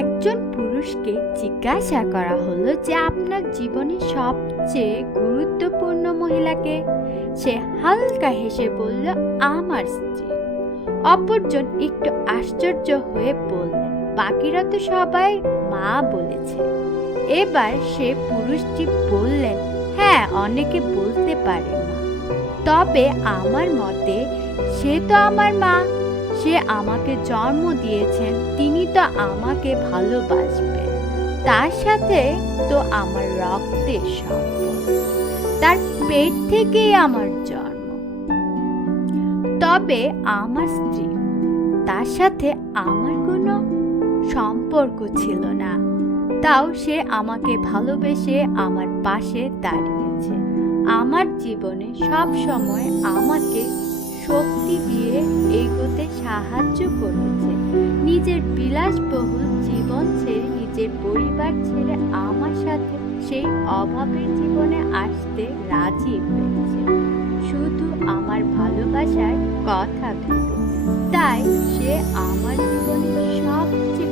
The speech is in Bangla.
একজন পুরুষকে জিজ্ঞাসা করা হলো যে আপনার জীবনে সবচেয়ে গুরুত্বপূর্ণ মহিলাকে। সে হালকা হেসে বলল, আমার স্ত্রী। অপরজন একটু আশ্চর্য হয়ে বললেন, বাকিরা তো সবাই মা বলেছে। এবার সে পুরুষটি বললেন, হ্যাঁ, অনেকে বলতে পারে মা, তবে আমার মতে সে তো আমার মা। সে আমাকে জন্ম দিয়েছেন, তিনি তো আমাকে ভালোবাসবেন। তার সাথে তো আমার রক্তের সম্পর্ক, তার পেট থেকেই আমার জন্ম। তবে আমার স্ত্রী, তার সাথে আমার কোনো সম্পর্ক ছিল না, তাও সে আমাকে ভালোবেসে আমার পাশে দাঁড়িয়েছে। আমার জীবনে সব সময় আমাকে শক্তি দিয়ে এগোতে সাহায্য করেছে। নিজের বিলাসবহুল জীবন ছেড়ে, নিজের পরিবার ছেড়ে আমার সাথে সেই অভাবের জীবনে আসতে রাজি হয়েছে, শুধু আমার ভালোবাসার কথা ভেবে। তাই সে আমার জীবনে সবচেয়ে